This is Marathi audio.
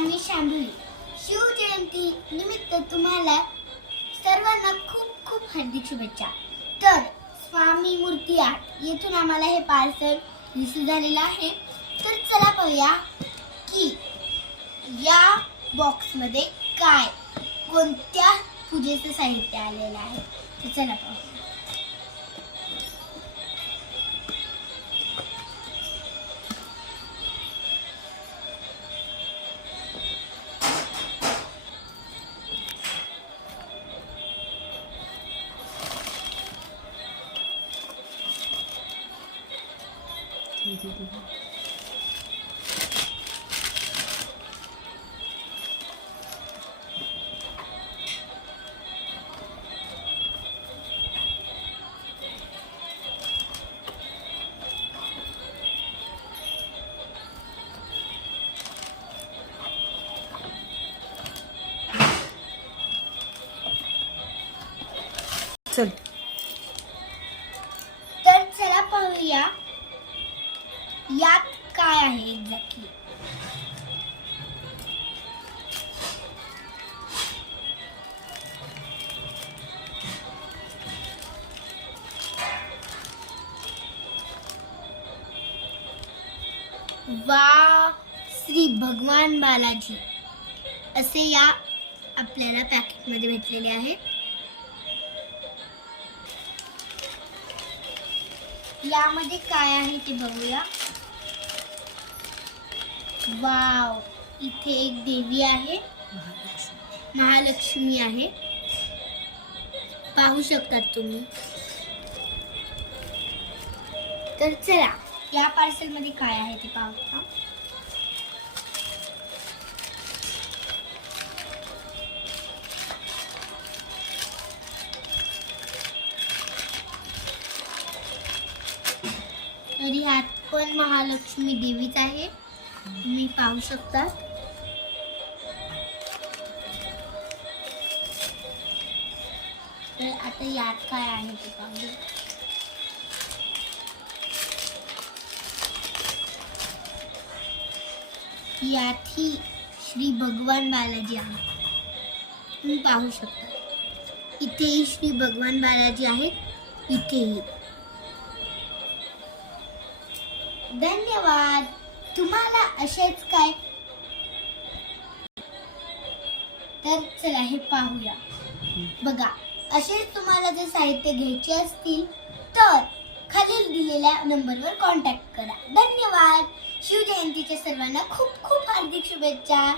आणि शांभवी शिवजयंती निमित्त तुम्हाला सर्वांना खूप खूप हार्दिक शुभेच्छा. तर स्वामी मूर्ती आर्ट येथून आम्हाला हे पार्सल रिसीव झालेलं आहे. तर चला पाहूया की या बॉक्समध्ये काय कोणत्या पूजेचं साहित्य आलेलं आहे. तर चला पाहूया. चल. तर चला पाहूया. यात काय आहे एक्झॅक्टली वा श्री भगवान बालाजी. असे या आपल्याला पॅकेटमध्ये भेटलेले आहे. यामध्ये काय आहे ते बघूया. वाव इथे एक देवी आहे. महालक्ष्मी. आहे. पाहू शकतात तुम्ही. तर चला या पार्सलमध्ये काय आहे ते पाहू तर ह्यात पण महालक्ष्मी देवीच आहे. तुम्ही पाहू शकता. तर आता यात काय आहे ते पाहू. यातही श्री भगवान बालाजी आहे. तुम्ही पाहू शकता. इथेही श्री भगवान बालाजी आहेत. इथेही. धन्यवाद. तुम्हाला असेच काय? तर चला हे पाहूया. बघा असेच तुम्हाला जर साहित्य घ्यायचे असतील तर खालील दिलेल्या नंबरवर कॉन्टॅक्ट करा. धन्यवाद. शिवजयंतीच्या सर्वांना खूप खूप हार्दिक शुभेच्छा.